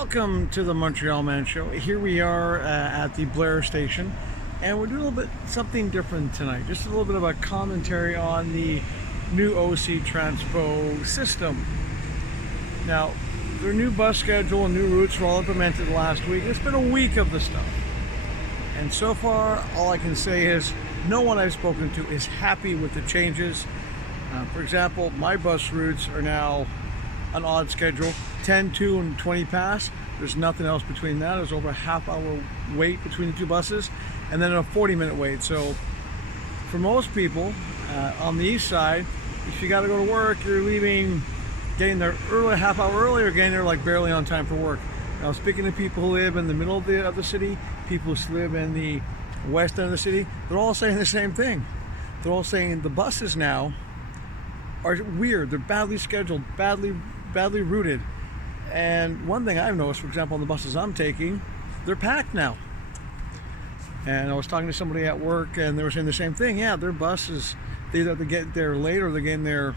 Welcome to the Montreal Man Show. Here we are at the Blair station, and we're doing a little bit something different tonight. Just a little bit of a commentary on the new Octranspo system. Now, their new bus schedule and new routes were all implemented last week. It's been a week of the stuff, and so far, all I can say is no one I've spoken to is happy with the changes. For example, my bus routes are now an odd schedule, 10, 2, and 20 past. There's nothing else between that. There's over a half-hour wait between the two buses, and then a 40-minute wait. So for most people on the east side, if you got to go to work, you're leaving, getting there early, a half hour early, or getting there like barely on time for work. Now, speaking to people who live in the middle of the city, people who live in the west end of the city, they're all saying the same thing. They're all saying the buses now are weird. They're badly scheduled, badly routed. And one thing I've noticed, for example, on the buses I'm taking, they're packed now. And I was talking to somebody at work, and they were saying the same thing. Yeah, their buses, they either get there late or they're getting there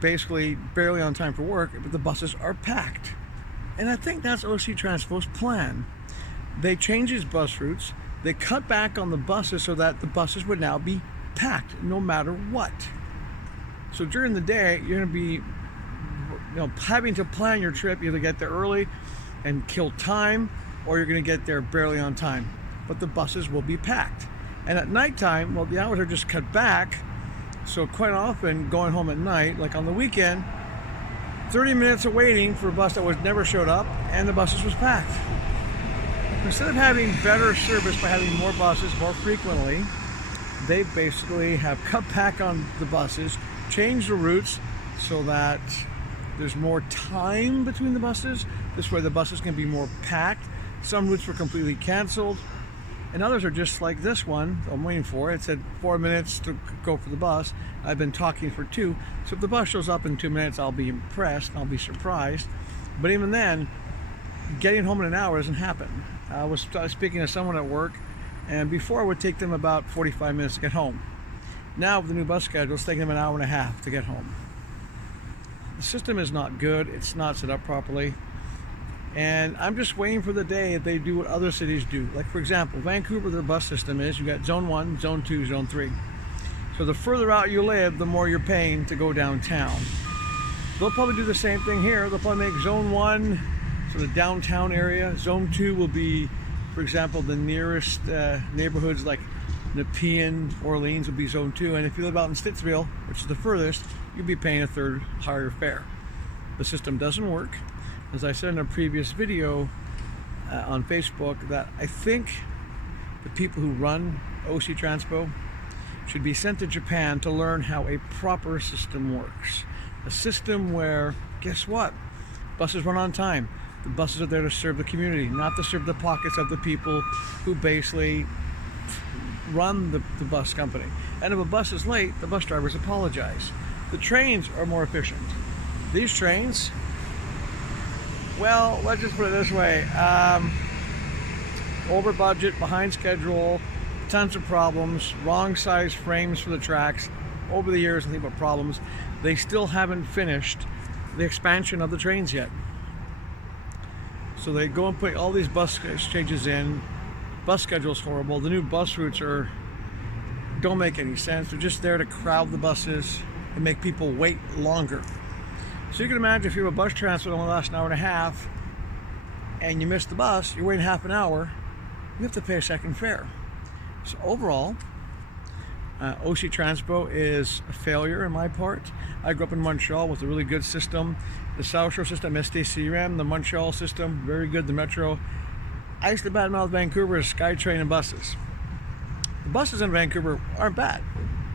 basically barely on time for work, but the buses are packed. And I think that's Octranspo's plan. They change these bus routes. They cut back on the buses so that the buses would now be packed no matter what. So during the day, you're going to be having to plan your trip. You either get there early and kill time, or you're going to get there barely on time. But the buses will be packed. And at nighttime, well, the hours are just cut back. So quite often, going home at night, like on the weekend, 30 minutes of waiting for a bus that never showed up, and the buses was packed. Instead of having better service by having more buses more frequently, they basically have cut back on the buses, changed the routes so that there's more time between the buses. This way the buses can be more packed. Some routes were completely canceled, and others are just like this one I'm waiting for. It said 4 minutes to go for the bus. I've been talking for 2. So if the bus shows up in 2 minutes, I'll be impressed, I'll be surprised. But even then, getting home in an hour doesn't happen. I was speaking to someone at work, and before it would take them about 45 minutes to get home. Now with the new bus schedule, it's taking them an hour and a half to get home. The system is not good. It's not set up properly. And I'm just waiting for the day that they do what other cities do. Like, for example, Vancouver, their bus system is, you got Zone 1, Zone 2, Zone 3. So the further out you live, the more you're paying to go downtown. They'll probably do the same thing here. They'll probably make Zone 1 sort of downtown area. Zone 2 will be, for example, the nearest neighborhoods like Nepean, Orleans will be Zone 2. And if you live out in Stittsville, which is the furthest, you'll be paying a third higher fare. The system doesn't work. As I said in a previous video on Facebook, that I think the people who run Octranspo should be sent to Japan to learn how a proper system works. A system where, guess what? Buses run on time. The buses are there to serve the community, not to serve the pockets of the people who basically run the bus company. And if a bus is late, the bus drivers apologize. The trains are more efficient. These trains, well, let's just put it this way. Over budget, behind schedule, tons of problems, wrong size frames for the tracks. Over the years, nothing but problems. They still haven't finished the expansion of the trains yet. So they go and put all these bus changes in. Bus schedule's horrible. The new bus routes don't make any sense. They're just there to crowd the buses and make people wait longer. So you can imagine if you have a bus transfer that only lasts an hour and a half and you miss the bus, you're waiting half an hour, you have to pay a second fare. So overall, Octranspo is a failure in my part. I grew up in Montreal with a really good system. The South Shore system, STCRM, the Montreal system, very good, the Metro. I used to badmouth Vancouver's SkyTrain and buses. The buses in Vancouver aren't bad.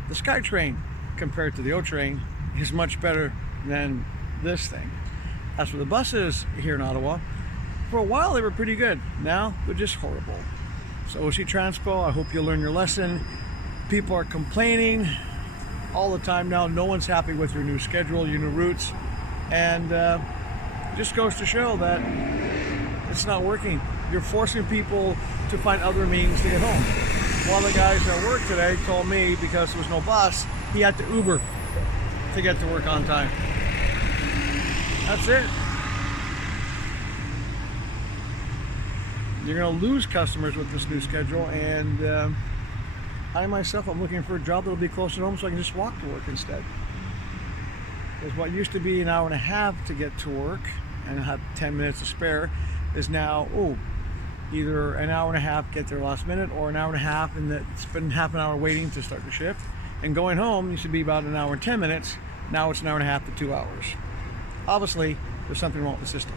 The SkyTrain, compared to the O-Train, is much better than this thing. As for the buses here in Ottawa, for a while they were pretty good. Now they're just horrible. So Octranspo, I hope you'll learn your lesson. People are complaining all the time now. No one's happy with your new schedule, your new routes, and it just goes to show that it's not working. You're forcing people to find other means to get home. One of the guys at work today told me because there was no bus, he had to Uber to get to work on time. That's it. you're going to lose customers with this new schedule. And I myself, I'm looking for a job that'll be close to home so I can just walk to work instead. Because what used to be an hour and a half to get to work and have 10 minutes to spare is now, either an hour and a half, get there last minute, or an hour and a half and spend half an hour waiting to start the shift. And going home used to be about an hour and 10 minutes. Now it's an hour and a half to 2 hours. Obviously, there's something wrong with the system.